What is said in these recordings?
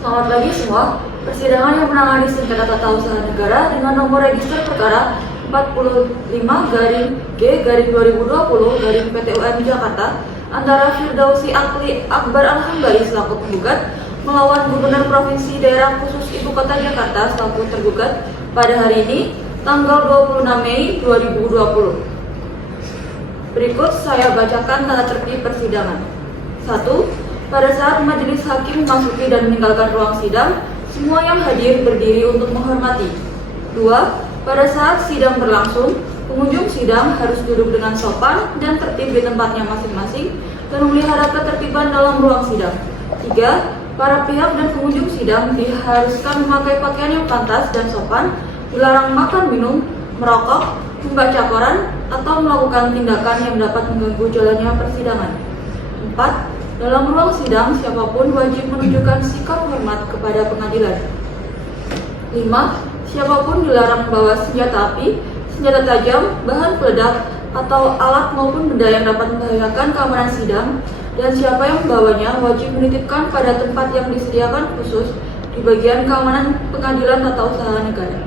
Selamat pagi semua. Persidangan yang menangani sengketa tata usaha negara dengan nomor register perkara 45-G-2020 PT UM Jakarta antara Firdausi Akli Akbar Al-Hambali selaku penggugat melawan Gubernur Provinsi Daerah Khusus Ibu Kota Jakarta selaku tergugat pada hari ini, tanggal 26 Mei 2020. Berikut saya bacakan tata tertib persidangan. 1. Pada saat majelis hakim memasuki dan meninggalkan ruang sidang, semua yang hadir berdiri untuk menghormati. 2. Pada saat sidang berlangsung, pengunjung sidang harus duduk dengan sopan dan tertib di tempatnya masing-masing dan memelihara ketertiban dalam ruang sidang. 3. Para pihak dan pengunjung sidang diharuskan memakai pakaian yang pantas dan sopan, dilarang makan minum, merokok, membaca koran, atau melakukan tindakan yang dapat mengganggu jalannya persidangan. 4. Dalam ruang sidang, siapapun wajib menunjukkan sikap hormat kepada pengadilan. 5. Siapapun dilarang membawa senjata api, senjata tajam, bahan peledak, atau alat maupun benda yang dapat membahayakan keamanan sidang, dan siapa yang membawanya wajib menitipkan pada tempat yang disediakan khusus di bagian keamanan pengadilan tata usaha negara.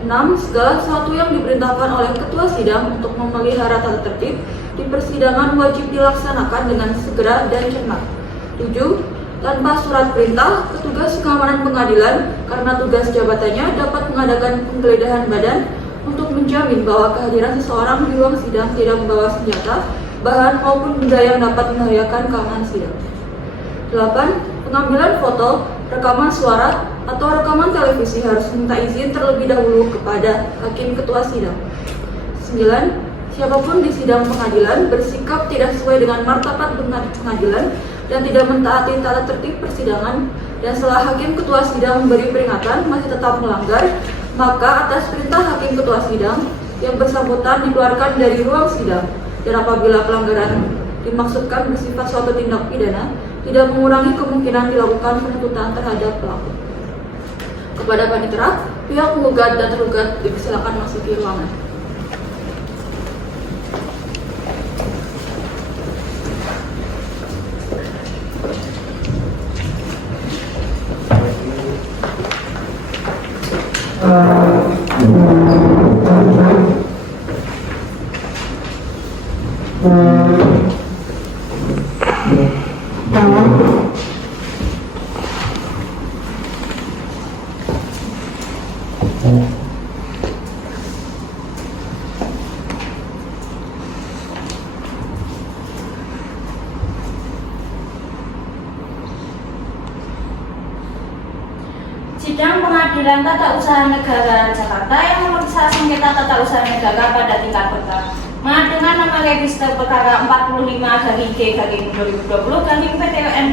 6. Segala sesuatu yang diperintahkan oleh ketua sidang untuk memelihara tata tertib di persidangan wajib dilaksanakan dengan segera dan cermat. 7. Tanpa surat perintah, petugas keamanan pengadilan karena tugas jabatannya dapat mengadakan penggeledahan badan untuk menjamin bahwa kehadiran seseorang di ruang sidang tidak membawa senjata, bahan maupun benda yang dapat membahayakan keamanan sidang. 8. Pengambilan foto, rekaman suara, atau rekaman televisi harus minta izin terlebih dahulu kepada hakim ketua sidang. 9. Siapapun di sidang pengadilan bersikap tidak sesuai dengan martabat pengadilan dan tidak mentaati tata tertib persidangan, dan setelah hakim ketua sidang memberi peringatan masih tetap melanggar, maka atas perintah hakim ketua sidang yang bersangkutan dikeluarkan dari ruang sidang, dan apabila pelanggaran dimaksudkan bersifat suatu tindak pidana, tidak mengurangi kemungkinan dilakukan penuntutan terhadap pelaku. Kepada panitera, pihak penggugat dan tergugat dipersilakan masuki ruangan. Sidang Pengadilan Tata Usaha Negara Jakarta yang memeriksa sengketa tata usaha negara pada tingkat perkara dengan nama register perkara 45-G-2020 PT UM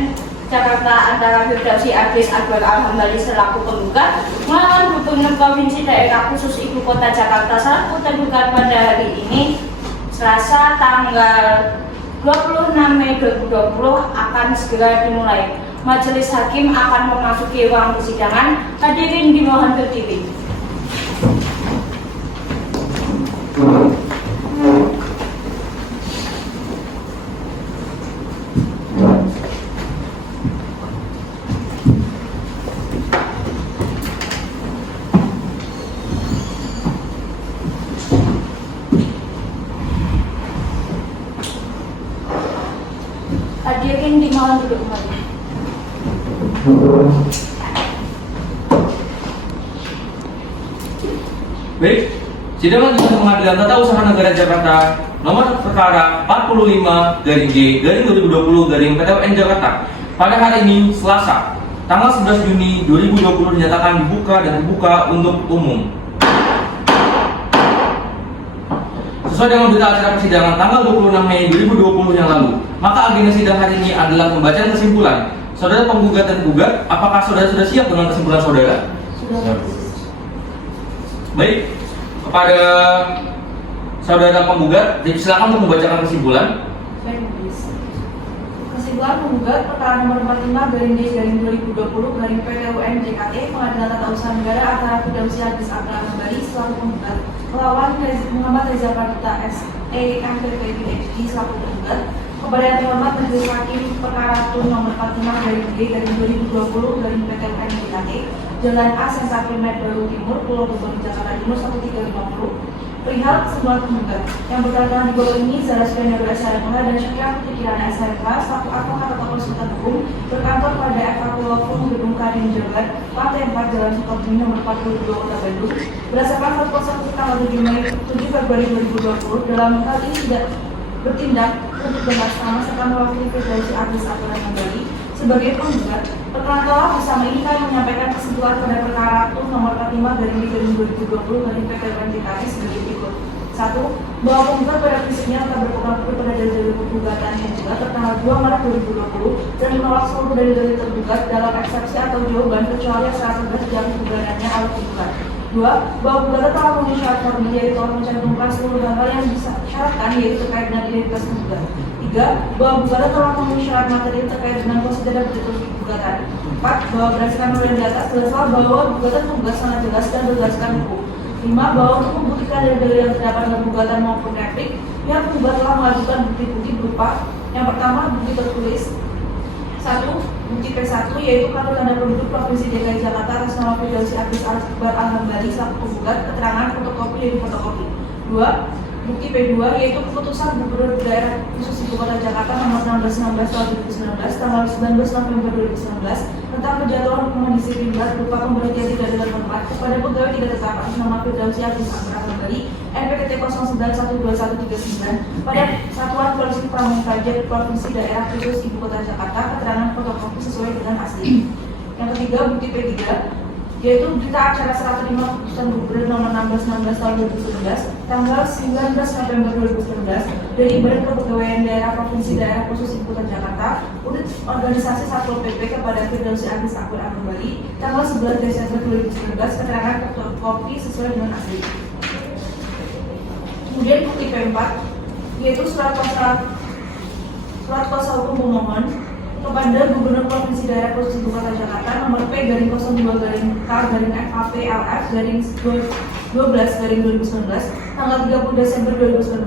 Jakarta antara Firdausi Akbar Al-Hambali selaku penggugat melawan Gubernur Provinsi Daerah Khusus Ibu Kota Jakarta selaku tergugat pada hari ini, Selasa tanggal 26 Mei 2020 akan segera dimulai. Majelis hakim akan memasuki ruang persidangan. Hadirin dimohon berdiri. Hadirin dimohon duduk kembali. Baik, sidang lanjutan Pengadilan Tata Usaha Negara Jakarta nomor perkara 45-G-2020 PT UM Jakarta pada hari ini Selasa tanggal 11 Juni 2020 dinyatakan dibuka dan terbuka untuk umum. Sesuai dengan berita acara persidangan tanggal 26 Mei 2020 yang lalu, maka agenda sidang hari ini adalah pembacaan kesimpulan. Saudara penggugat dan gugat, apakah saudara sudah siap dengan kesimpulan saudara? Sudah. Baik, kepada saudara penggugat, silakan untuk membacakan kesimpulan. Kesimpulan penggugat perkara nomor 45/2020 PT UM JKT Pengadilan Tata Usaha Negara antara Firdausi Akbar Al-Hambali selaku penggugat melawan Muhammad Reza Pradipta SE MPP PhD selaku penggugat Kepada yang terhormat Majelis Hakim Perkara Tun nomor 45 dari D dari 2020 dari PT UN JKT, Jalan A Sensat Primer Baru Timur, Pulau Bogor, Jakarta Timur 1350. Perihal kesimpulan penggugat yang berkaitan di bawah ini, Zara Spendaru SRMH dan Syakira Putri Kirana SRMH selaku advokat atau konsultan hukum berkantor pada FKP Law Firm Gedung Kadin Jabar, lantai 4 Jalan Sukabumi nomor 42 Kota Bandung, berdasarkan surat kuasa hukum tanggal 7 Februari 2020 dalam hal ini tidak bertindak untuk bersama serta mewakili Federasi Artis Aturan Kembali sebagai penggugat. Perkara telah bersama ini kami menyampaikan kesimpulan pada perkara Tun nomor 45 dari 2020 dari PT UN JKT sebagai berikut. 1. Bahwa penggugat pada prinsipnya tetap berpegang teguh pada dalil penggugatan yang juga tertanggal 2 Maret 2020 dan menolak seluruh dalil tergugat dalam eksepsi atau jawaban kecuali yang secara tegas dalam kegugatannya oleh penggugat. 2. Bahwa penggugat telah memenuhi syarat formil yaitu mencantumkan seluruh hal yang disyaratkan yaitu terkait dengan identitas penggugat. 3. Bahwa penggugat telah memenuhi syarat materi terkait dengan prosedur berikut gugatan. 4. Bahwa berdasarkan uraian di atas jelaslah bahwa gugatan penggugat sangat jelas dan berdasarkan hukum. 5. Bahwa untuk membuktikan dalil yang terdapat dalam gugatan maupun replik, pihak penggugat telah mengajukan bukti-bukti berupa yang pertama bukti tertulis 1. Bukti P1 yaitu kartu tanda penduduk Provinsi DKI Jakarta atas nama Federasi Artis Akbar Al-Hambali selaku penggugat, keterangan fotokopi dan fotokopi. 2. Bukti P2 yaitu keputusan Gubernur Daerah Khusus Ibu Kota Jakarta nomor 1616 tahun 2019 tanggal 19 November 2019 tentang penjatuhan hukuman disiplin berat berupa pemberhentian tidak dengan hormat kepada pegawai tidak tetap atas nama Federasi Artis Akbar Al-Hambali NPWT 09121139 pada Satuan Polisi Pamung Praja Provinsi Daerah Khusus Ibu Kota Jakarta, keterangan fotokopi sesuai dengan asli. Yang ketiga, bukti P3 yaitu berita acara serah terima keputusan Gubernur nomor 1616 tahun 2019 tanggal 19 November 2019 dari Badan Kepegawaian Daerah Provinsi Daerah Khusus Ibu Kota Jakarta unit organisasi Satpol PP kepada Federasi Artis Akbar Al-Hambali tanggal 11 Desember 2019, keterangan fotokopi sesuai dengan asli. Kemudian bukti P4 yaitu surat kuasa hukum pemohon kepada Gubernur Provinsi Daerah Khusus Ibu Kota Jakarta nomor P-02-K-FAP-LF-12-2019 tanggal 30 Desember 2019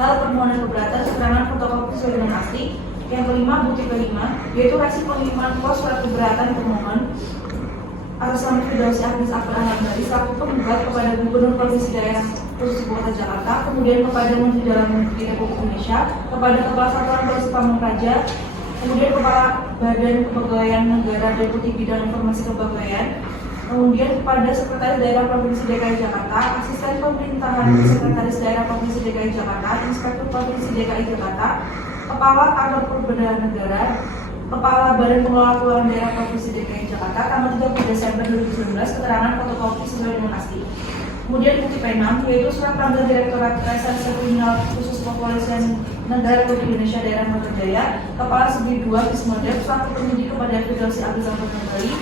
hal permohonan keberatan keterangan fotokopi sesuai dengan asli. Yang kelima, bukti kelima yaitu resi pengiriman pos surat keberatan pemohon atas nama Federasi Artis Akbar Al-Hambali selaku penggugat kepada Gubernur Provinsi Daerah Khusus Ibu Kota Jakarta, kemudian kepada Menteri Dalam Negeri Republik Indonesia, kepada Kepala Satuan Polisi Pamung Praja, kemudian Kepala Badan Kepegawaian Negara Deputi Bidang Informasi Kepegawaian, kemudian kepada Sekretaris Daerah Provinsi DKI Jakarta, Asisten Pemerintahan Sekretaris Daerah Provinsi DKI Jakarta, Inspektur Provinsi DKI Jakarta, Kepala Kantor Perbendaharaan Negara, Kepala Badan Pengelola Keuangan Daerah Provinsi DKI Jakarta tanggal 30 Desember 2019, keterangan fotokopi sesuai dengan asli. Kemudian bukti P6 yaitu surat tanggal Direktorat Reserse Kriminal Khusus Kepolisian Negara Republik Indonesia Daerah Metro Jaya, Kepala Subdit 2 Kismodep selaku penyidik kepada Federasi Artis Akbar Al-Hambali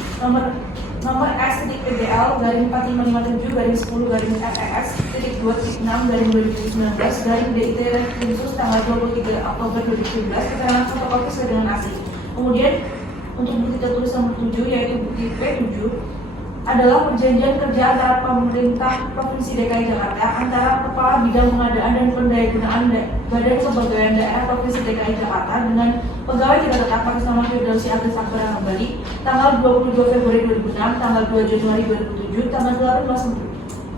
nomor S.PDL garing 4557 garing 10 garing FES titik 2.6 garing 2019 garing DIT khusus tanggal 23 Oktober 2017, keterangan fotokopi sesuai dengan asli. Kemudian untuk bukti tertulis nomor 7 yaitu bukti P7 adalah perjanjian kerja antara pemerintah Provinsi DKI Jakarta antara Kepala Bidang Pengadaan dan Pendayagunaan Badan Kepegawaian Daerah Provinsi DKI Jakarta dengan pegawai tidak tetap atas nama Federasi Artis Akbar Al-Hambali tanggal 22 Februari 2006, tanggal 2 Januari 2007, tanggal 18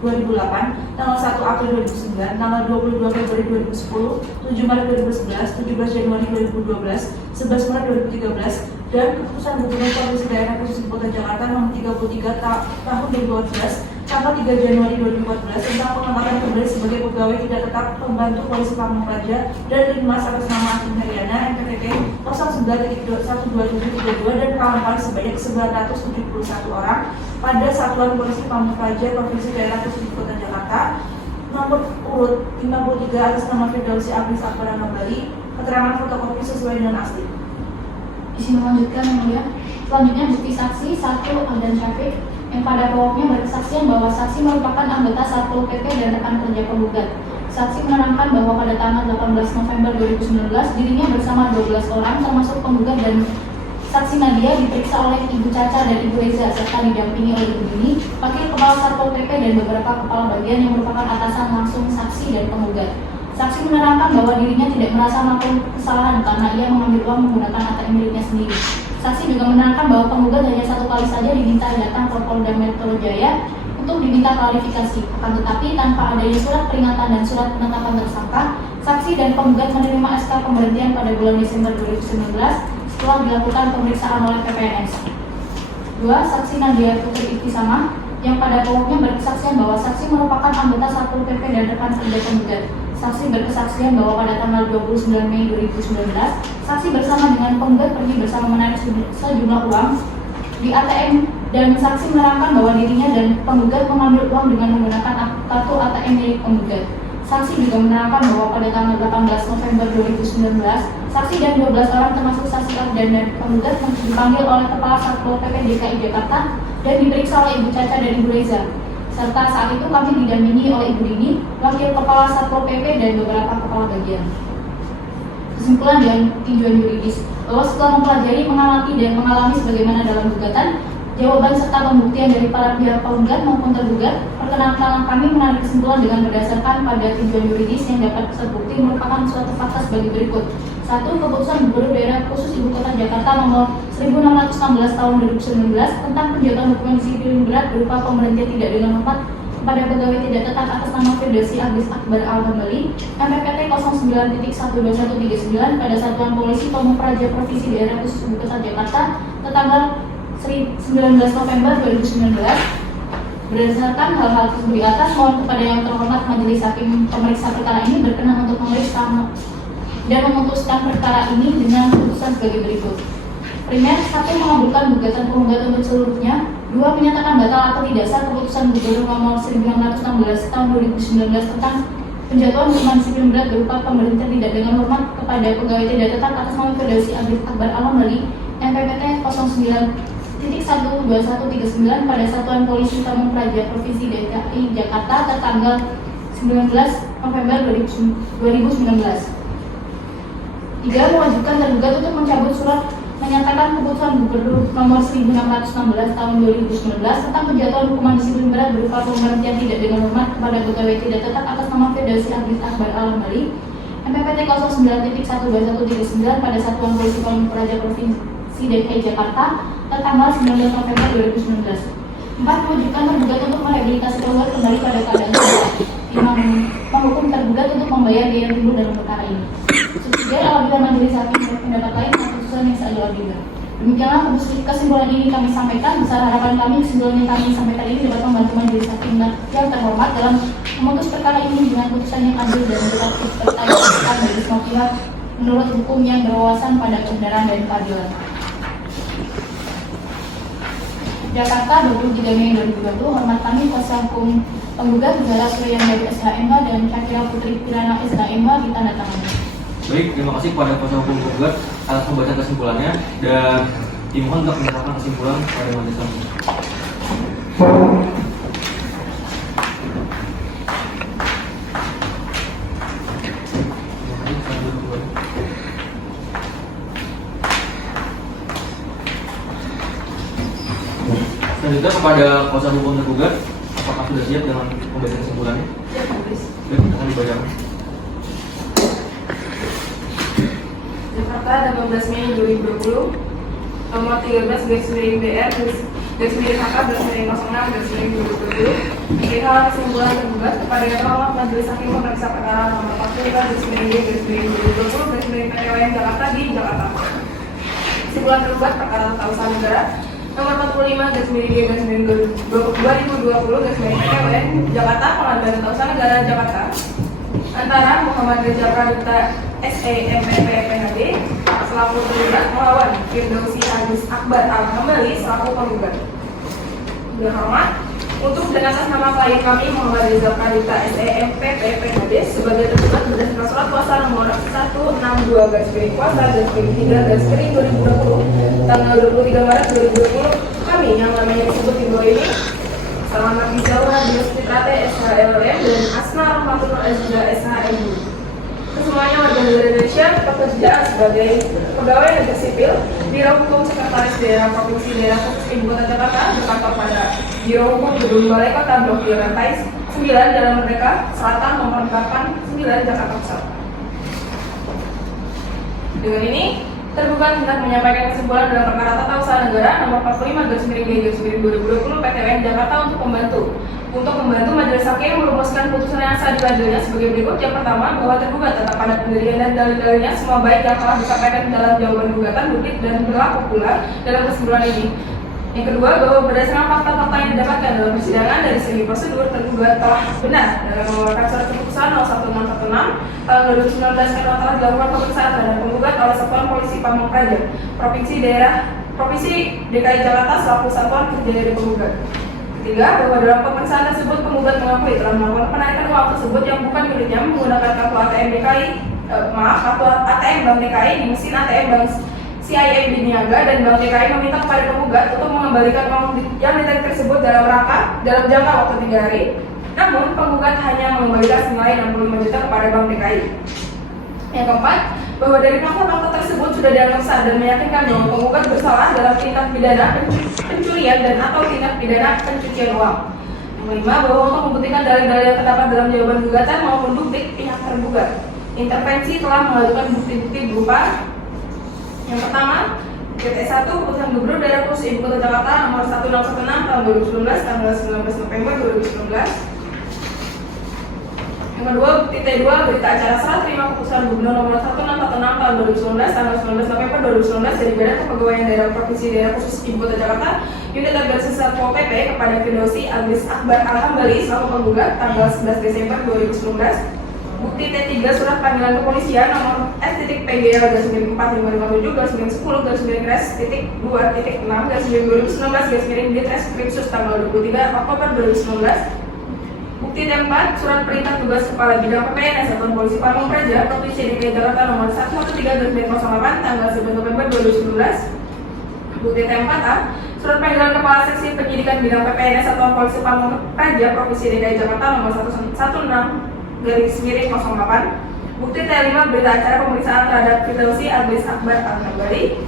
2008, tanggal 1 April 2009, tanggal 22 Februari 2010, 7 Maret 2011, 17 Januari 2012, 11 Maret 2013, dan keputusan Gubernur Provinsi Daerah Khusus Ibu Kota Jakarta nomor 33 tahun 2014 tanggal 3 Januari 2014 tentang pengangkatan kembali sebagai pegawai tidak tetap pembantu polisi Pamung Praja dan Linmas atas nama Agung Heriana NPWT 09.12732 dan kawan-kawan sebanyak 971 orang pada Satuan Polisi Pamung Praja Provinsi Daerah Khusus Ibu Kota Jakarta nomor urut 53 atas nama Federasi Artis Akbar Al-Hambali, keterangan fotokopi sesuai dengan asli. Izin melanjutkan yang mulia. Selanjutnya bukti saksi 1 Aldan Syafiq yang pada pokoknya berkesaksian bahwa saksi merupakan anggota Satpol PP dan rekan kerja penggugat. Saksi menerangkan bahwa pada tanggal 18 November 2019 dirinya bersama 12 orang termasuk penggugat dan saksi Nadia diperiksa oleh Ibu Caca dan Ibu Eza serta didampingi oleh Ibu Dini, Wakil Kepala Satpol PP dan beberapa kepala bagian yang merupakan atasan langsung saksi dan penggugat. Saksi menerangkan bahwa dirinya tidak merasa melakukan kesalahan karena ia mengambil uang menggunakan ATM miliknya sendiri. Saksi juga menerangkan bahwa penggugat hanya satu kali saja diminta datang ke Polda Metro Jaya untuk diminta klarifikasi. Akan tetapi tanpa adanya surat peringatan dan surat penetapan tersangka, saksi dan penggugat menerima SK pemberhentian pada bulan Desember 2019 setelah dilakukan pemeriksaan oleh PPNS. 2. Saksi Nadia Putri Ibtisamah yang pada pokoknya berkesaksian bahwa saksi merupakan anggota Satpol PP dan rekan kerja penggugat. Saksi berkesaksian bahwa pada tanggal 29 Mei 2019, saksi bersama dengan penggugat pergi bersama menarik sejumlah uang di ATM dan saksi menerangkan bahwa dirinya dan penggugat mengambil uang dengan menggunakan kartu ATM milik penggugat. Saksi juga menerangkan bahwa pada tanggal 18 November 2019, saksi dan 12 orang termasuk saksi Ardan dan penggugat dipanggil oleh Kepala Satpol PP DKI Jakarta dan diperiksa oleh Ibu Caca dan Ibu Reza. Serta saat itu kami didampingi oleh Ibu Dini, Wakil Kepala Satpol PP dan beberapa kepala bagian. Kesimpulan dan tinjauan yuridis bahwa setelah mempelajari, mengamati dan mengalami sebagaimana dalam gugatan, jawaban serta pembuktian dari para pihak penggugat maupun tergugat, perkenalkan kami menarik kesimpulan dengan berdasarkan pada tinjauan yuridis yang dapat terbukti merupakan suatu fakta sebagai berikut. 1. Keputusan Gubernur Daerah Khusus Ibu Kota Jakarta nomor 1616 tahun 2019 tentang penjatuhan hukuman disiplin berat berupa pemberhentian tidak dengan hormat kepada pegawai tidak tetap atas nama Firdausi Agis Akbar Al-Hambali MPPT 09.12139 pada Satuan Polisi Pamung Praja Provinsi Daerah Khusus Ibu Kota Jakarta tertanggal 19 November 2019. Berdasarkan hal-hal tersebut di atas, mohon kepada yang terhormat Majelis Hakim pemeriksa perkara ini berkenan untuk memeriksa dan memutuskan perkara ini dengan keputusan sebagai berikut. Primer, 1. Mengabulkan gugatan penggugat untuk seluruhnya. 2. Menyatakan batal atau tidak sah keputusan Gubernur nomor 1616 tahun 2019 tentang penjatuhan hukuman disiplin berat berupa pemberhentian tidak dengan hormat kepada pegawai tidak tetap atas nama Firdausi Agis Akbar Al-Hambali MPPT 09.12139 pada Satuan Polisi Pamung Praja Provinsi DKI Jakarta tertanggal 19 November 2019. 3. Mewajibkan tergugat untuk mencabut surat menyatakan keputusan Gubernur nomor 1616 tahun 2019 tentang penjatuhan hukuman disiplin berat berupa pemberhentian tidak dengan hormat kepada pegawai tidak tetap atas nama Firdausi Agis Akbar Al-Hambali MPPT 09.12139 pada Satuan Polisi Pamung Praja Provinsi DKI Jakarta tertanggal 19 November 2019. 4. Mewajibkan tergugat untuk merehabilitasi penggugat kembali pada keadaan semula. 5. Menghukum tergugat untuk membayar biaya timbul dalam perkara ini. 3. Apabila majelis hakim berpendapat lain, keputusan yang seadil-adilnya. Demikianlah kesimpulan ini kami sampaikan. Besar harapan kami kesimpulan yang kami sampaikan ini dapat membantu majelis hakim yang terhormat dalam memutus perkara ini dengan putusan yang adil dan dapat dipertanggungjawabkan dari semua pihak menurut hukum yang berwawasan pada kebenaran dan keadilan. Jakarta, 23 Mei 2020. Hormat kami kuasa hukum penggugat Negara Suryan dari SHMH dan Syakira Putri Kirana SHMH ditandatangani. Baik, terima kasih kepada kuasa hukum penggugat atas pembacaan kesimpulannya dan dimohon untuk menyerahkan kesimpulan kepada majelis hakim. Selanjutnya kepada kuasa hukum tergugat, apakah sudah siap dengan pembacaan kesimpulannya? Siap, Majelis. Baik, akan dibacakan. Jakarta, 18 Mei 2020, nomor 13/BR /HK/06/2020. Perihal kesimpulan tergugat kepada yang terhormat Majelis Hakim Pemeriksa Perkara nomor 40/2020/PTWN Jakarta di Jakarta. Kesimpulan tergugat perkara tata usaha negara nomor 45/2020/PTWN Jakarta, Pengadilan Tata Usaha Negara Jakarta, antara Muhammad Reza Pradipta SEMPP PHD selaku tergugat melawan Firdausi Agis Akbar Al-Hambali selaku penggugat. Dengan hormat, untuk dan atas nama klien kami Muhammad Reza Pradipta SEMPP PHD sebagai tergugat berdasarkan surat kuasa nomor 162/3/2020 tanggal 23 Maret 2020, kami yang namanya disebut di bawah ini Selamat Rizal Hadius Fitrate SHLM dan Asna Rahmatul Azza SHMU. semuanya warga negara Indonesia bekerja sebagai pegawai negeri sipil Biro Hukum Sekretaris Daerah Provinsi Daerah Khusus Ibu Kota Jakarta berkantor pada Biro Hukum Gedung Balai Kota Blok 2 Lantai 9 Jalan Merdeka Selatan nomor 89 Jakarta Pusat. Dengan ini, tergugat hendak menyampaikan kesimpulan dalam perkara tata usaha negara nomor 45/2020 PT UN Jakarta untuk membantu majelis hakim merumuskan putusan yang seadil-adilnya sebagai berikut. Yang pertama, bahwa tergugat tetap pada pendirian dan dalil-dalilnya semua baik yang telah disampaikan dalam jawaban gugatan publik dan berlaku pula dalam kesimpulan ini. Yang kedua, bahwa berdasarkan fakta-fakta yang didapatkan dalam persidangan dari segi prosedur, tergugat telah benar dalam mengeluarkan surat keputusan 01616 tahun 2019 karena telah dilakukan pemeriksaan terhadap penggugat oleh Satuan Polisi Pamong Praja Provinsi DKI Jakarta selaku satuan kerja dari penggugat. Ketiga, bahwa dalam pemeriksaan tersebut penggugat mengakui telah melakukan penarikan uang tersebut yang bukan miliknya menggunakan kartu ATM kartu ATM Bank DKI di mesin ATM Bank CIMB Niaga, dan Bank DKI meminta kepada penggugat untuk mengembalikan uang yang ditarik tersebut dalam jangka waktu 3 hari. Namun, penggugat hanya mengembalikan senilai 65 juta kepada Bank DKI. Yang keempat, bahwa dari fakta-fakta tersebut sudah dianggap sah dan meyakinkan bahwa penggugat bersalah dalam tindak pidana pencurian dan atau tindak pidana pencucian uang. Yang kelima, bahwa untuk membuktikan dalil-dalil yang terdapat dalam jawaban gugatan maupun bukti pihak tergugat, intervensi telah mengajukan bukti-bukti berupa yang pertama, PT1 Keputusan Gubernur Daerah Khusus Ibu Kota Jakarta nomor 1616 tahun 2019 tanggal 19 November 2019. Yang kedua, bukti T2 berita acara serah terima keputusan Gubernur nomor 1646 tahun 2019 tanggal 19 November 2019 dari Badan Kepegawaian Daerah Provinsi Daerah Khusus Ibu Kota Jakarta Unit Organisasi Satpol PP kepada Firdausi Aglis Akbar Alhambali selaku penggugat tanggal 11 Desember 2019. Bukti T3 surat panggilan kepolisian nomor S.PGL-10.450.2-10-10/2.6/2019 tanggal 23 Oktober 2019. Bukti T4 surat perintah tugas Kepala Bidang PPNS Satuan Polisi Pamong Praja Provinsi DKI Jakarta nomor 113/08 tanggal 11 November 2019. Bukti T4A surat panggilan Kepala Seksi Penyidikan Bidang PPNS Satuan Polisi Pamong Praja Provinsi DKI Jakarta nomor 116/08. Bukti T5 berita acara pemeriksaan terhadap Firdausi Aglis Akbar Alhambali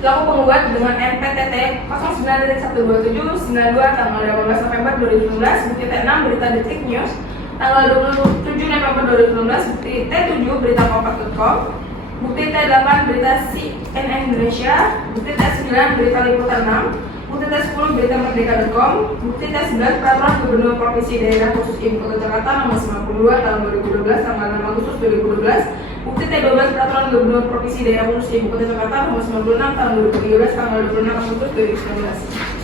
selaku penggugat dengan NPTT 09-12792 tanggal 18 November 2019. Bukti T6 berita Detik News tanggal 27 November 2019. Bukti T7 berita Kompas.com. Bukti T8 berita CNN Indonesia. Bukti T9 berita Liputan 6. Bukti T10 berita Merdeka.com. Bukti T11 Peraturan Gubernur Provinsi Daerah Khusus Ibu Kota Jakarta nomor 92 tahun 2012 tanggal 6 Agustus 2012. Bukti T12 Peraturan Gubernur Provinsi Daerah Khusus Ibu Kota Jakarta nomor 96 tahun 2013 tanggal 26 Agustus 2019.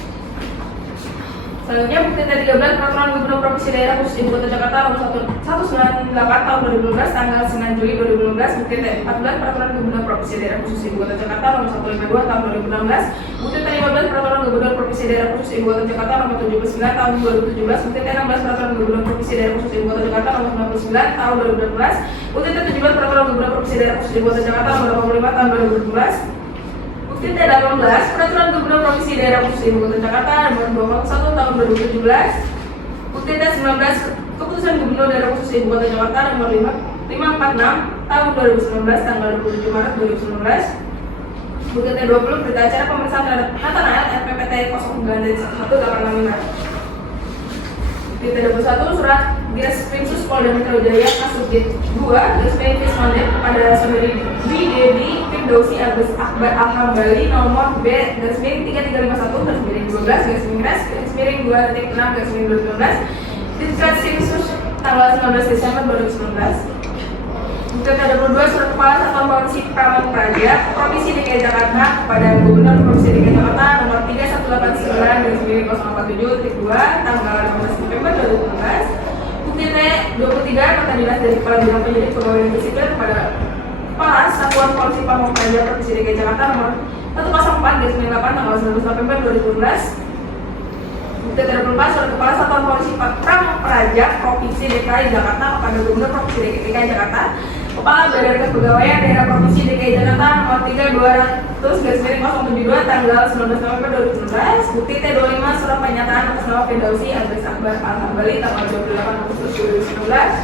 Selanjutnya, bukti T13 Peraturan Gubernur Provinsi Daerah Khusus Ibu Kota Jakarta nomor 198 tahun 2012 tanggal 9 Juli 2016. Bukti T14 Peraturan Gubernur Provinsi Daerah Khusus Ibu Kota Jakarta nomor 152 tahun 2016. Bukti T15 Peraturan Gubernur Provinsi Daerah Khusus Ibu Kota Jakarta nomor 79 tahun 2017. Bukti T16 Peraturan Gubernur Provinsi Daerah Khusus Ibu Kota Jakarta nomor 99 tahun 2018. Bukti T17 Peraturan Gubernur Provinsi Daerah Khusus Ibu Kota Jakarta nomor 85 tahun 2017. Bukti T18 Peraturan Gubernur Provinsi Daerah Khusus Ibu Kota Jakarta nomor 21 tahun 2017. Bukti T19 Keputusan Gubernur Daerah Khusus Ibu Kota Jakarta nomor 546 tahun 2019 tanggal 27 Maret 2019. Bukti T20 berita acara pemeriksaan terhadap Nathanael RPPT 09-1185. Bukti T21 surat Direskrimsus Polda Metro Jaya Kasubdit 2 Direskrim Fismandet kepada Saudari Dedi Firdausi Aglis Akbar Alhambali nomor B-12-12-2-6-2019 Direskrimsus tanggal 19 Desember 2019. Bukti T22 surat Kepala Satuan Polisi Pamong Praja Provinsi DKI Jakarta kepada Gubernur Provinsi DKI Jakarta nomor 3189-047-2 tanggal 18 November 2019. Bukti T23 kata dinas dari Kepala Bidang Penyidik Pegawai Negeri Sipil kepada Kepala Satuan Polisi Pamong Praja Provinsi DKI Jakarta nomor 104/8 tanggal 19 November 2012. Bukti T24 surat Kepala Satuan Polisi Pamong Praja Provinsi DKI Jakarta kepada Gubernur Provinsi DKI Jakarta, Kepala Badan Kepegawaian Daerah Provinsi DKI Jakarta nomor 3200/072 tanggal 19 November 2019. Bukti T25 surat pernyataan atas nama Firdausi Aglis Akbar Alhambali tanggal 28 Agustus 2019.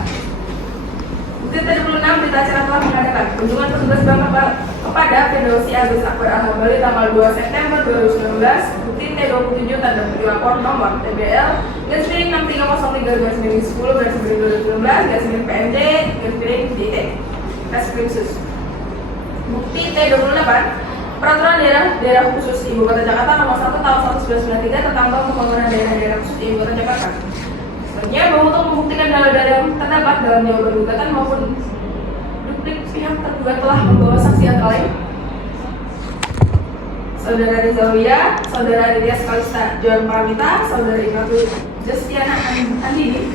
Bukti T26 berita acara telah mengadakan kunjungan petugas bank kepada Firdausi Agus Akbar Al-Hambali tanggal 2 September 2019. Bukti T27 tanda lapor nomor TBL /6303/10/2019 /PMJ /DT. Bukti T28 Peraturan Daerah Khusus Ibu Kota Jakarta Nomor 1 Tahun 1993 tentang Bank Pembangunan Daerah Khusus Ibu Kota Jakarta. Selanjutnya, untuk membuktikan dalil-dalil yang terdapat dalam jawaban gugatan maupun duplik pihak tergugat telah membawa saksi antara lain Saudara Rizal Wia, Saudara Aditya Skalista Johan Paramita, Saudara Ibrahim Justiana Andini.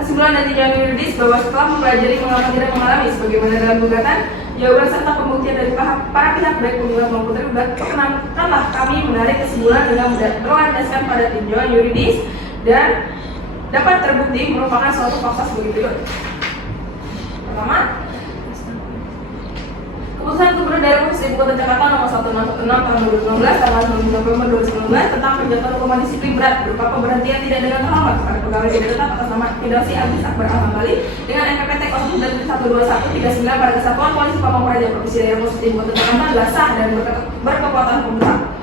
Kesimpulan dan tinjauan yuridis bahwa setelah mempelajari mengalami dan mengalami sebagaimana dalam gugatan, jawaban serta pembuktian dari para pihak baik penggugat maupun tergugat, telah kami menarik kesimpulan dengan berlandaskan pada tinjauan yuridis dan dapat terbukti merupakan suatu fakta sebagai berikut. Pertama, Keputusan Gubernur Daerah Khusus Ibu Kota Jakarta Nomor 1616 Tahun 2019 tanggal 9 November 2019 tentang penjatuhan hukuman disiplin berat berupa pemberhentian tidak dengan terhormat pada pegawai tidak tetap atas nama Firdausi Agus Akbar Al-Hambali dengan NPPT 012139 pada Kesatuan Polisi Pamong Praja Provinsi Daerah Khusus Ibu Kota Jakarta adalah sah dan berkekuatan hukum tetap.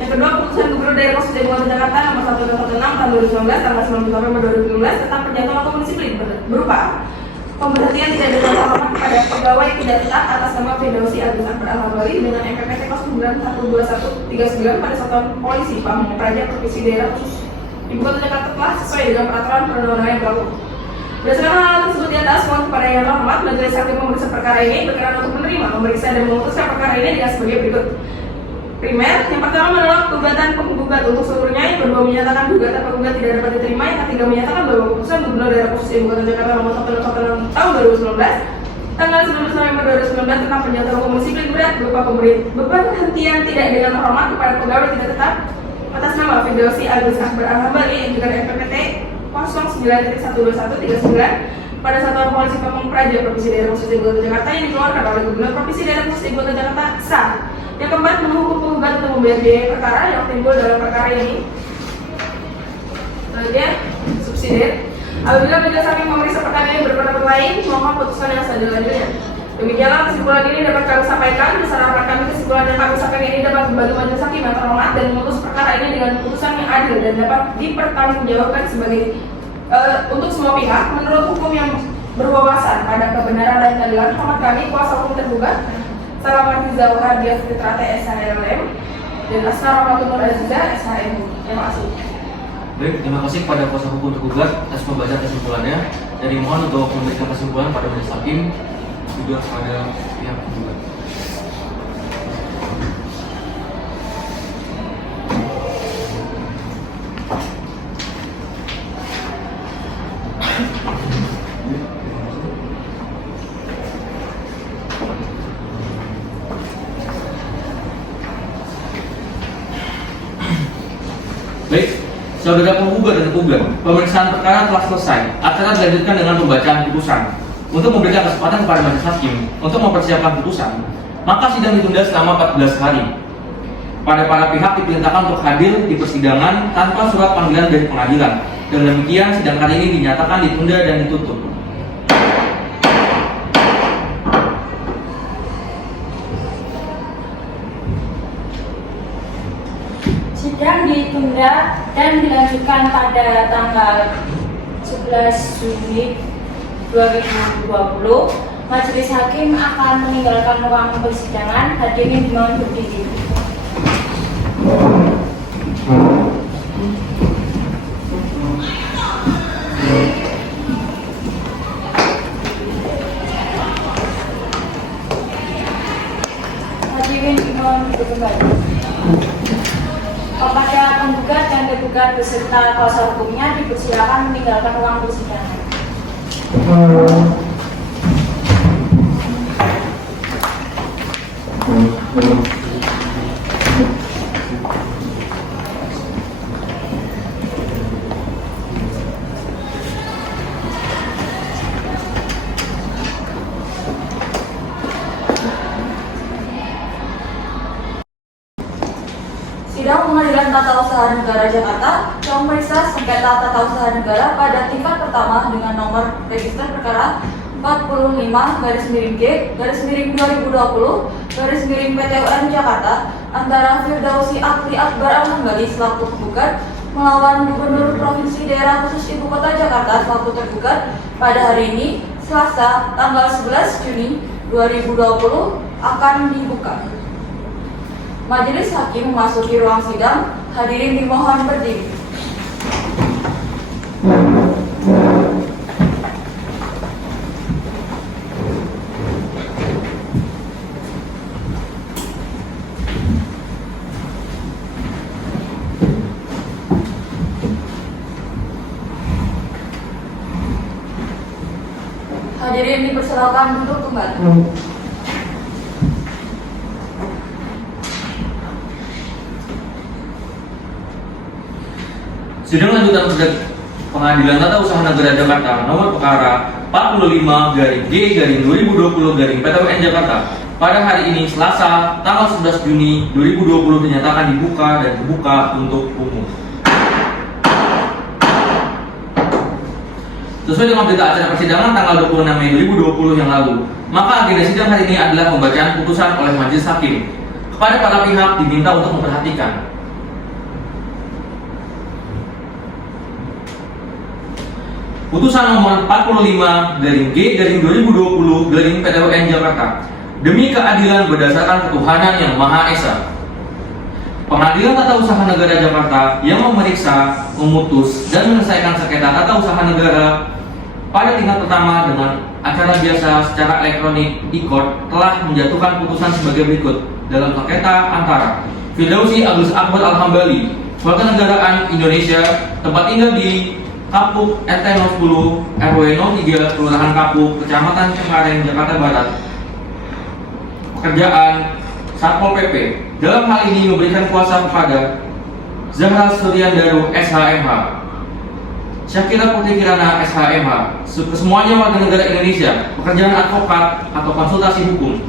Yang kedua, Keputusan Gubernur Daerah Khusus Ibu Kota Jakarta Nomor 1616 Tahun 2019 tanggal 9 November 2019 tentang penjatuhan hukuman disiplin berupa pemberhentian tidak dengan terhormat kepada pegawai tidak tetap atas nama Firdausi Agus Akbar Al-Hambali dengan NPPT 092139 pada Satuan Polisi Pamong Praja Provinsi Daerah Khusus Ibu Kota Jakarta telah sesuai dengan peraturan perundang-undangan yang berlaku. Berdasarkan hal tersebut di atas, mohon kepada yang terhormat Majelis Hakim memeriksa perkara ini berkenan untuk menerima, memeriksa dan memutuskan perkara ini dengan sebagai berikut. Primer, yang pertama menolak gugatan penggugat untuk seluruhnya, yang kedua menyatakan gugatan penggugat tidak dapat diterima, yang ketiga menyatakan bahwa keputusan Gubernur Daerah Khusus Ibu Kota Jakarta Nomor 116 Tahun 2019 tanggal 19 November 2019 tentang penjatuhan hukuman disiplin berat berupa pemberhentian tidak dengan terhormat kepada pegawai tidak tetap atas nama Firdausi Agus Akbar Al-Hambali yang juga NPPT 09.12139 pada Satuan Polisi Pamong Praja Provinsi Daerah Khusus Ibu Kota Jakarta yang dikeluarkan oleh Gubernur Provinsi Daerah Khusus Ibu Kota Jakarta sah. Yang keempat, menghukum penggugat untuk membayar biaya perkara yang timbul dalam perkara ini. Selanjutnya, subsidiar. Apabila majelis hakim memeriksa perkara ini berpendapat lain, mohon putusan yang selanjutnya. Demikianlah kesimpulan ini dapat kami sampaikan. Berdasarkan kami kesimpulan yang kami sampaikan ini dapat membantu majelis hakim yang terhormat dan memutus perkara ini dengan putusan yang adil dan dapat dipertanggungjawabkan sebagai untuk semua pihak menurut hukum yang berwawasan pada kebenaran dan keadilan. Hormat kami kuasa hukum tergugat Salamat Rizal Hardiah Fitrate SHLM dan Asna Rahmatul Aziza SHM. Terima kasih. Baik, terima kasih kepada kuasa hukum tergugat atas pembacaan kesimpulannya. Jadi mohon untuk memberikan kesimpulan pada majelis hakim juga kepada pihak tergugat. Baik, saudara penggugat dan tergugat, pemeriksaan perkara telah selesai. Acara dilanjutkan dengan pembacaan putusan. Untuk memberikan kesempatan kepada majelis hakim untuk mempersiapkan putusan, maka sidang ditunda selama 14 hari. Pada para pihak diperintahkan untuk hadir di persidangan tanpa surat panggilan dari pengadilan. Dengan demikian, sidang kali ini dinyatakan ditunda dan ditutup. Sidang ditunda dan dilanjutkan pada tanggal 11 Juni 2020. Majelis hakim akan meninggalkan ruang persidangan. Hadirin dimohon berdiri. Hadirin dimohon kembali. Kepada penggugat dan tergugat beserta kuasa hukumnya dipersilakan meninggalkan ruang persidangan. Sidang Pengadilan Tata Usaha Negara Jakarta yang memeriksa sengketa tata usaha negara pada tingkat pertama dengan nomor register perkara 45-G/2020 Jakarta antara Firdausi Akli Akbar Al-Hambali selaku penggugat melawan Gubernur Provinsi Daerah Khusus Ibu Kota Jakarta selaku tergugat pada hari ini Selasa tanggal 11 Juni 2020 akan dibuka. Majelis Hakim memasuki ruang sidang. Hadirin dimohon berdiri. Hadirin dipersilakan duduk kembali. Sidang lanjutan Pengadilan Tata Usaha Negara Jakarta nomor perkara 45-G/2020-PTWN Jakarta pada hari ini Selasa tanggal 11 Juni 2020 dinyatakan dibuka dan terbuka untuk umum. Sesuai dengan berita acara persidangan tanggal 26 Mei 2020 yang lalu, maka agenda sidang hari ini adalah pembacaan putusan oleh majelis hakim. Kepada para pihak diminta untuk memperhatikan. Putusan nomor 45-G/2020-PTWN Jakarta. Demi keadilan berdasarkan ketuhanan yang Maha Esa. Pengadilan Tata Usaha Negara Jakarta yang memeriksa, memutus, dan menyelesaikan sengketa tata usaha negara pada tingkat pertama dengan acara biasa secara elektronik e-court telah menjatuhkan putusan sebagai berikut dalam sengketa antara Firdausi Agus Akbar Al-Hambali, warganegaraan Indonesia, tempat tinggal di Kapuk RT 010 RW 03 Kelurahan Kapuk, Kecamatan Cengkareng, Jakarta Barat. Pekerjaan Satpol PP. Dalam hal ini memberikan kuasa kepada Zahra Suryandaru SHMH, Syakira Putri Kirana SHMH, kesemuanya warga negara Indonesia, pekerjaan advokat atau konsultasi hukum.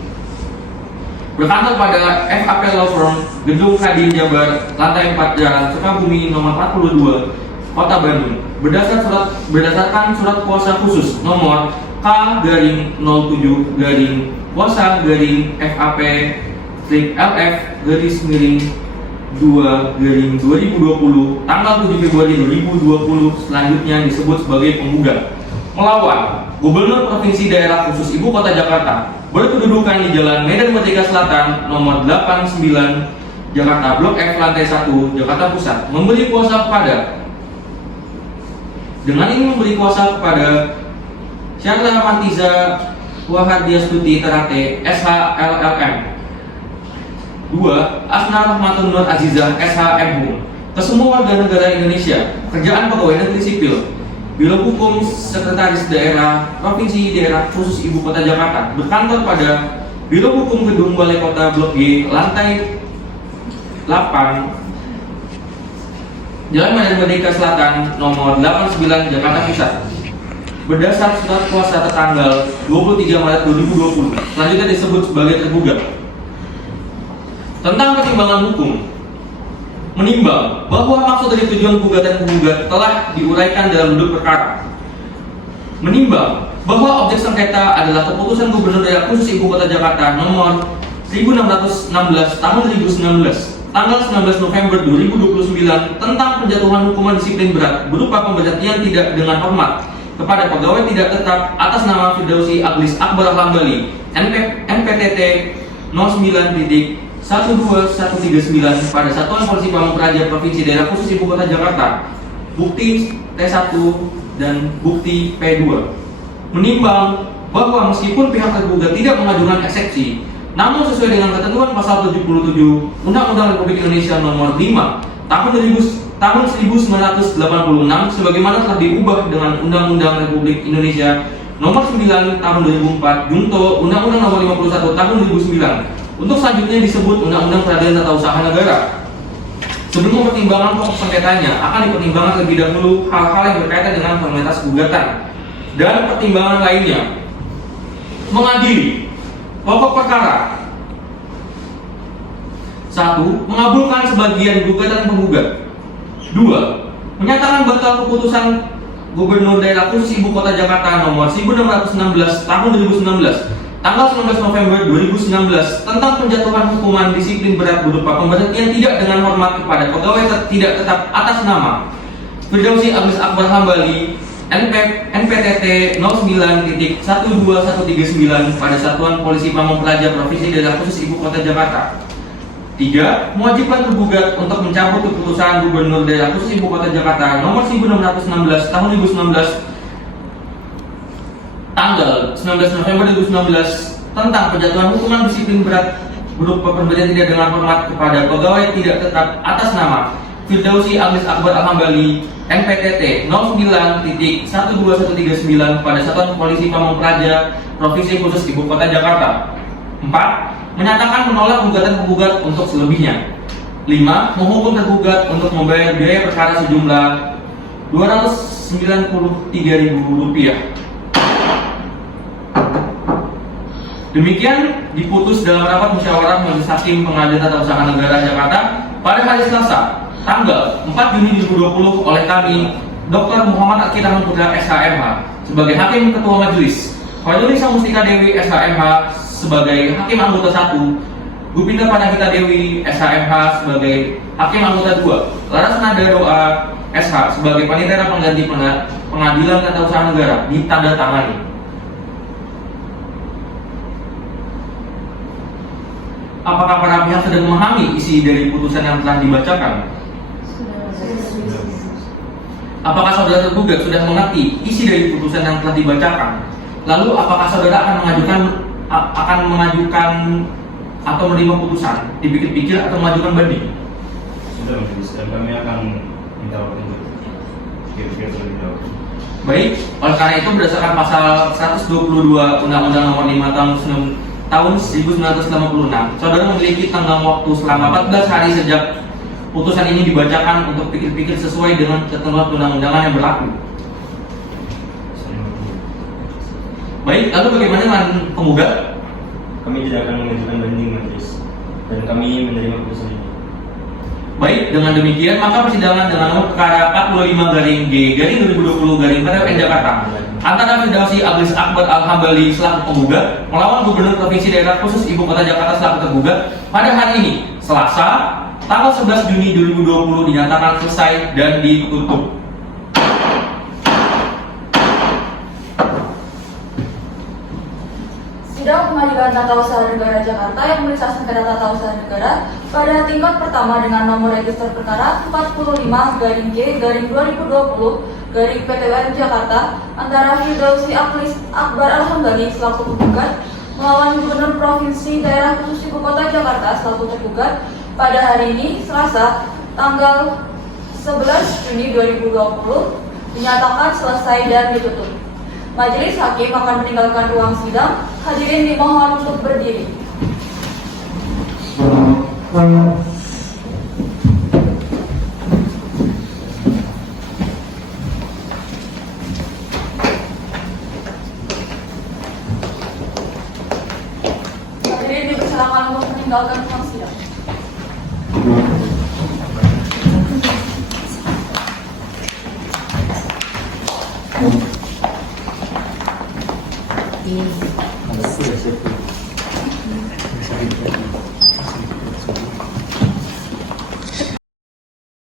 Berkantor pada FAP Law Firm, Gedung Kadin Jabar, lantai 4 Jalan Sukabumi nomor 42, Kota Bandung. Berdasarkan surat kuasa khusus nomor K-07-LF-2-2020 tanggal 7 Februari 2020 selanjutnya disebut sebagai penggugat melawan Gubernur Provinsi Daerah Khusus Ibu Kota Jakarta berkedudukan di Jalan Medan Merdeka Selatan nomor 89 Jakarta Blok F lantai 1 Jakarta Pusat memberi kuasa kepada Syarla Mantiza Wahadiastuti Terate SHLLM. 2. Asna Rahmatun Nur Azizah SHMH. Kesemua warga negara Indonesia, pekerjaan pegawai negeri sipil, Biro Hukum Sekretaris Daerah Provinsi Daerah Khusus Ibu Kota Jakarta, berkantor pada Biro Hukum Gedung Balai Kota Blok G, lantai 8 Jalan Medan Merdeka Selatan nomor 89 Jakarta Pusat. Berdasar surat kuasa tertanggal 23 Maret 2020 selanjutnya disebut sebagai tergugat. Tentang pertimbangan hukum, menimbang bahwa maksud dari tujuan gugatan penggugat telah diuraikan dalam duduk perkara. Menimbang bahwa objek sengketa adalah keputusan Gubernur Daerah Khusus Ibu Kota Jakarta nomor 1616 tahun 2019 tanggal 19 November 2029 tentang penjatuhan hukuman disiplin berat berupa pemberhentian tidak dengan hormat kepada pegawai tidak tetap atas nama Firdausi Agus Akbar Al-Hambali NPTT 09.12139 pada Satuan Polisi Pamung Praja Provinsi Daerah Khusus Ibu Kota Jakarta, bukti T1 dan bukti P2. Menimbang bahwa meskipun pihak tergugat tidak mengajukan eksepsi, namun sesuai dengan ketentuan pasal 77 Undang-Undang Republik Indonesia nomor 5 tahun 1986 sebagaimana telah diubah dengan Undang-Undang Republik Indonesia nomor 9 tahun 2004 Junto Undang-Undang nomor 51 tahun 2009 untuk selanjutnya disebut Undang-Undang Peradilan Tata Usaha Negara. Sebelum pertimbangan pokok sengketanya akan dipertimbangkan lebih dahulu hal-hal yang berkaitan dengan formalitas gugatan dan pertimbangan lainnya. Mengadili pokok perkara. 1. Mengabulkan sebagian gugatan penggugat. 2. Menyatakan batal keputusan Gubernur Daerah Khusus Ibu Kota Jakarta nomor 1616 tahun 2019 tanggal 19 November 2019 tentang penjatuhan hukuman disiplin berat berupa pemberhentian tidak dengan hormat kepada pegawai tidak tetap atas nama Firdausi Agnes Akbar Hambali NPTT 09.12139 pada Satuan Polisi Pamong Praja Provinsi Daerah Khusus Ibu Kota Jakarta. 3. Mewajibkan tergugat untuk mencabut keputusan Gubernur Daerah Khusus Ibu Kota Jakarta nomor 1616 tahun 2019 tanggal 19 November 2019 tentang penjatuhan hukuman disiplin berat berupa pemberhentian tidak dengan hormat kepada pegawai tidak tetap atas nama Firdausi Agnes Akbar Al-Hambali NPTT 09.12139 pada Satuan Polisi Pamong Praja Provinsi Khusus Ibu Kota Jakarta. 4. Menyatakan menolak gugatan penggugat untuk selebihnya. 5. Menghukum tergugat untuk membayar biaya perkara sejumlah Rp293.000. Demikian diputus dalam rapat musyawarah Majelis Hakim Pengadilan Tata Usaha Negara Jakarta pada hari Selasa, tanggal 4 Juni 2020 oleh kami, Dr. Muhammad Akirahman Putra SHMH sebagai Hakim Ketua Majelis, Hoirunisa Mustika Dewi SHMH sebagai Hakim Anggota 1, Gupinda Panagita Dewi SHMH sebagai Hakim Anggota 2, Laras Nada Doa SH sebagai Panitera Pengganti Pengadilan Tata Usaha Negara ditandatangani. Apakah para pihak sudah memahami isi dari putusan yang telah dibacakan? Apakah saudara tergugat sudah mengerti isi dari putusan yang telah dibacakan? Lalu apakah saudara akan mengajukan atau menerima putusan, dipikir-pikir atau mengajukan banding? Sudah Majelis, dan kami akan minta waktu untuk pikir-pikir terlebih dahulu. Baik, oleh karena itu berdasarkan pasal 122 Undang-Undang Nomor 5 tahun 1956, saudara memiliki tenggang waktu selama 14 hari sejak putusan ini dibacakan untuk pikir-pikir sesuai dengan ketentuan undang-undangan yang berlaku. Baik, lalu bagaimana dengan penggugat? Kami tidak akan mengajukan banding Majelis, dan kami menerima putusan ini. Baik, dengan demikian maka persidangan dengan nomor perkara 45-G-2020-PTWN Jakarta antara Firdausi Agnes Akbar Al-Hambali selaku penggugat melawan Gubernur Provinsi Daerah Khusus Ibu Kota Jakarta selaku tergugat pada hari ini, Selasa, tanggal 11 Juni 2020 dinyatakan selesai dan ditutup. Sidang Pengadilan Tata Usaha Negara Jakarta yang memeriksa sengketa tata usaha negara pada tingkat pertama dengan nomor register perkara 45-G-2020-PTWN Jakarta antara Firdausi Agnes Akbar Al-Hambali selaku penggugat melawan Gubernur Provinsi Daerah Khusus Ibu Kota Jakarta selaku tergugat pada hari ini, Selasa, tanggal 11 Juni 2020 dinyatakan selesai dan ditutup. Majelis Hakim akan meninggalkan ruang sidang. Hadirin dimohon untuk berdiri. Hadirin dipersilakan untuk meninggalkan ruang sidang. Ada sudah siap.